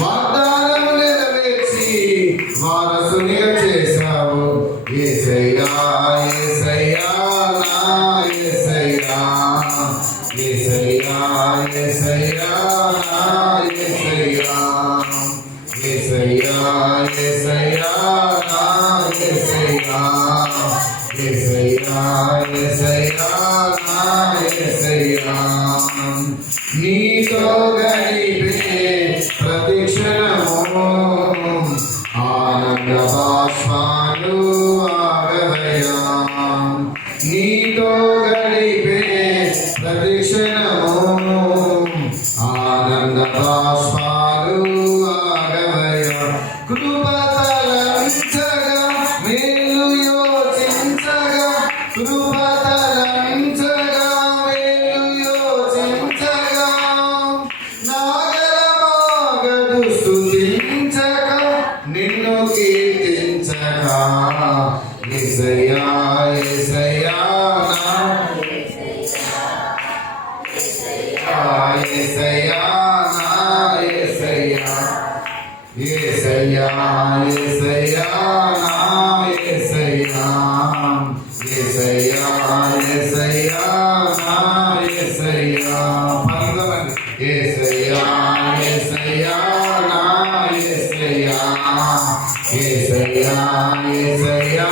వాగ్దానము నెరవేర్చి వారసునిగా చేశావు. యేసయ్యా యేసయ్యా నా యేసయ్యా, యేసయ్యా యేసయ్యా నా యేసయ్యా, యేసయ్యా యేసయ్యా నా యేసయ్యా, యేసయ్యా యేసయ్యా నా యేసయ్యా. నీతో గడిపే ప్రతిక్షణము ఆనంద బాష్పాలు ఆగదయా. నీతో గడిపే ప్రతిక్షణము ఆనంద బాష్పాలు ఆగదయా. కృప తలంచగా మేలు యోచించగా, కృప తలంచగా మేలు యోచించగా, నాగరమాగదు స్తుతించక నిన్ను కీర్తించగా. యేసయ్యా యేసయ్యా నా యేసయ్యా నా యేసయ్యా, యేసయ్యా యేసయ్యా నా యేసయ్యా, యేసయ్యా యేసయ్యా నా యేసయ్యా. పలుకమండి. యేసయ్యా యేసయ్యా నా యేసయ్యా, యేసయ్యా యేసయ్యా